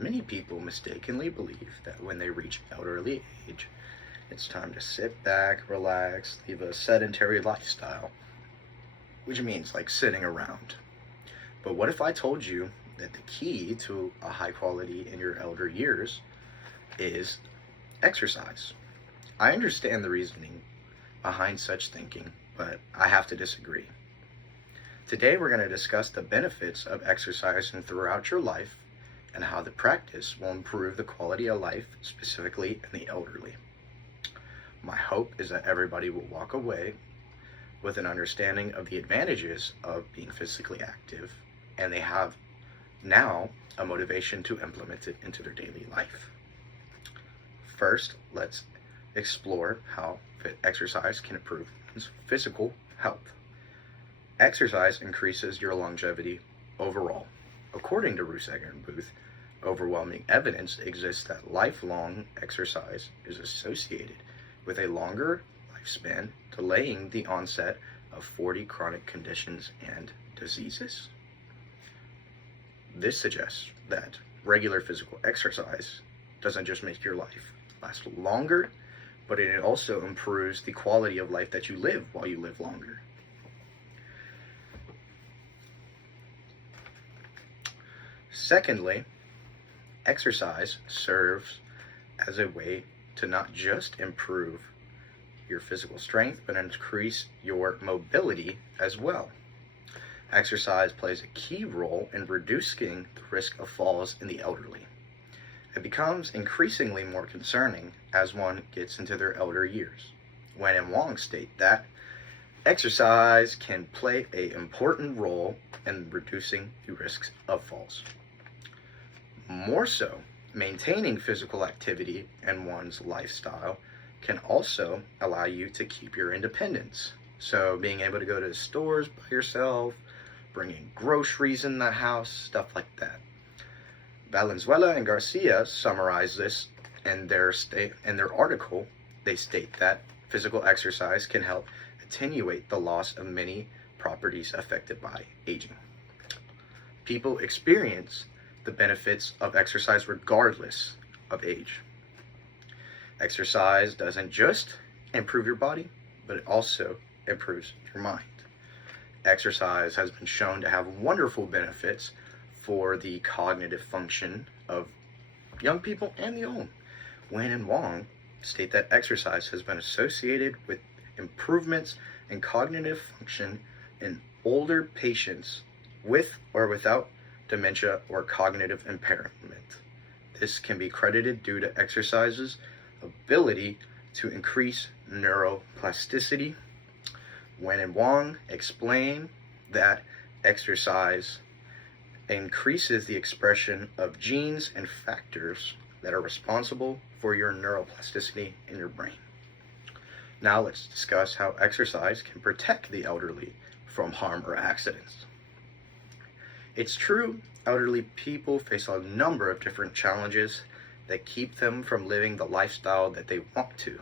Many people mistakenly believe that when they reach elderly age, it's time to sit back, relax, live a sedentary lifestyle, which means like sitting around. But what if I told you that the key to a high quality in your elder years is exercise? I understand the reasoning behind such thinking, but I have to disagree. Today we're going to discuss the benefits of exercising throughout your life and how the practice will improve the quality of life, specifically in the elderly. My hope is that everybody will walk away with an understanding of the advantages of being physically active, and they have now a motivation to implement it into their daily life. First, let's explore how exercise can improve one's physical health. Exercise increases your longevity overall. According to Ruseck and Booth, overwhelming evidence exists that lifelong exercise is associated with a longer lifespan, delaying the onset of 40 chronic conditions and diseases. This suggests that regular physical exercise doesn't just make your life last longer, but it also improves the quality of life that you live while you live longer. Secondly, exercise serves as a way to not just improve your physical strength, but increase your mobility as well. Exercise plays a key role in reducing the risk of falls in the elderly. It becomes increasingly more concerning as one gets into their elder years. Wen and Wang state that exercise can play an important role in reducing the risks of falls. More so, maintaining physical activity in one's lifestyle can also allow you to keep your independence. So being able to go to the stores by yourself, bringing groceries in the house, stuff like that. Valenzuela and Garcia summarize this in their article. They state that physical exercise can help attenuate the loss of many properties affected by aging. People experience the benefits of exercise regardless of age. Exercise doesn't just improve your body, but it also improves your mind. Exercise has been shown to have wonderful benefits for the cognitive function of young people and the old. Wen and Wang state that exercise has been associated with improvements in cognitive function in older patients with or without dementia or cognitive impairment. This can be credited due to exercise's ability to increase neuroplasticity. Wen and Wang explain that exercise increases the expression of genes and factors that are responsible for your neuroplasticity in your brain. Now let's discuss how exercise can protect the elderly from harm or accidents. It's true, elderly people face a number of different challenges that keep them from living the lifestyle that they want to.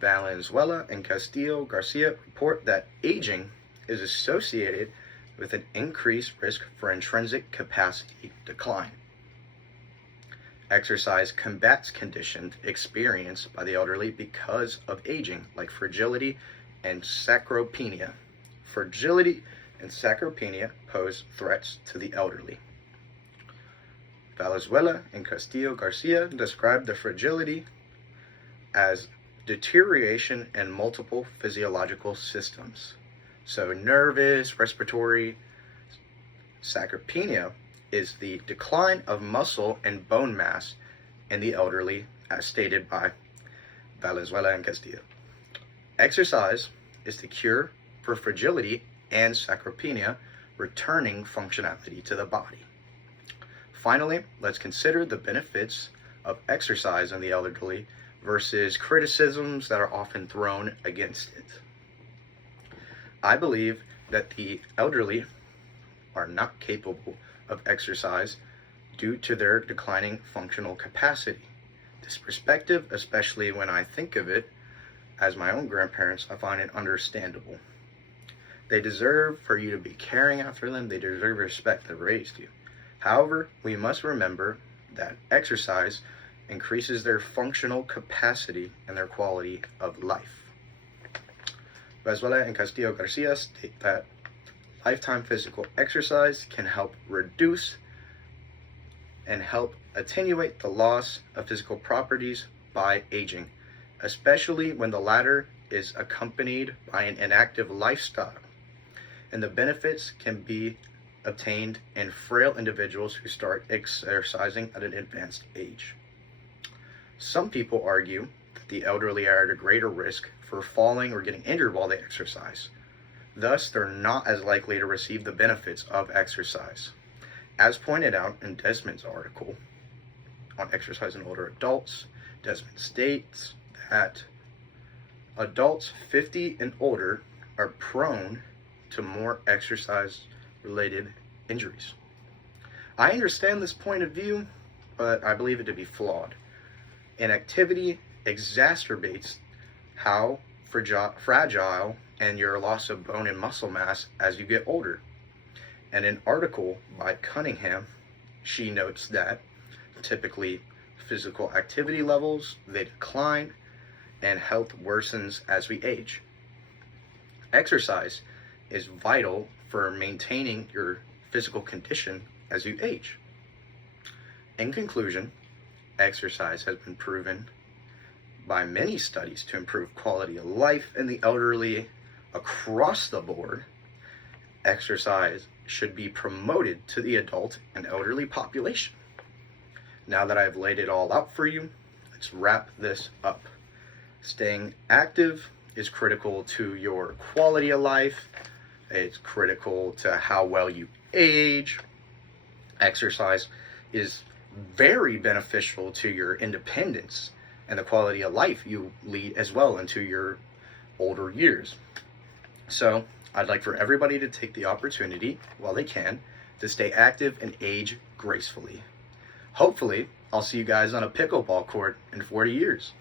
Valenzuela and Castillo Garcia report that aging is associated with an increased risk for intrinsic capacity decline. Exercise combats conditions experienced by the elderly because of aging, like fragility and sarcopenia. Fragility and sarcopenia pose threats to the elderly. Valenzuela and Castillo Garcia describe the fragility as deterioration in multiple physiological systems. So nervous, respiratory. Sarcopenia is the decline of muscle and bone mass in the elderly, as stated by Valenzuela and Castillo. Exercise is the cure for fragility and sarcopenia, returning functionality to the body. Finally, let's consider the benefits of exercise in the elderly versus criticisms that are often thrown against it. I believe that the elderly are not capable of exercise due to their declining functional capacity. This perspective, especially when I think of it as my own grandparents, I find it understandable. They deserve for you to be caring after them. They deserve respect that raised you. However, we must remember that exercise increases their functional capacity and their quality of life. Valenzuela and Castillo Garcia state that lifetime physical exercise can help reduce and help attenuate the loss of physical properties by aging, especially when the latter is accompanied by an inactive lifestyle. And the benefits can be obtained in frail individuals who start exercising at an advanced age. Some people argue that the elderly are at a greater risk for falling or getting injured while they exercise. Thus, they're not as likely to receive the benefits of exercise. As pointed out in Desmond's article on exercise in older adults, Desmond states that adults 50 and older are prone to more exercise-related injuries. I understand this point of view, but I believe it to be flawed. Inactivity exacerbates how fragile and your loss of bone and muscle mass as you get older. In an article by Cunningham, she notes that typically physical activity levels, they decline, and health worsens as we age. Exercise is vital for maintaining your physical condition as you age. In conclusion, exercise has been proven by many studies to improve quality of life in the elderly across the board. Exercise should be promoted to the adult and elderly population. Now that I've laid it all out for you, let's wrap this up. Staying active is critical to your quality of life. It's critical to how well you age. Exercise is very beneficial to your independence and the quality of life you lead as well into your older years. So I'd like for everybody to take the opportunity, while they can, to stay active and age gracefully. Hopefully, I'll see you guys on a pickleball court in 40 years.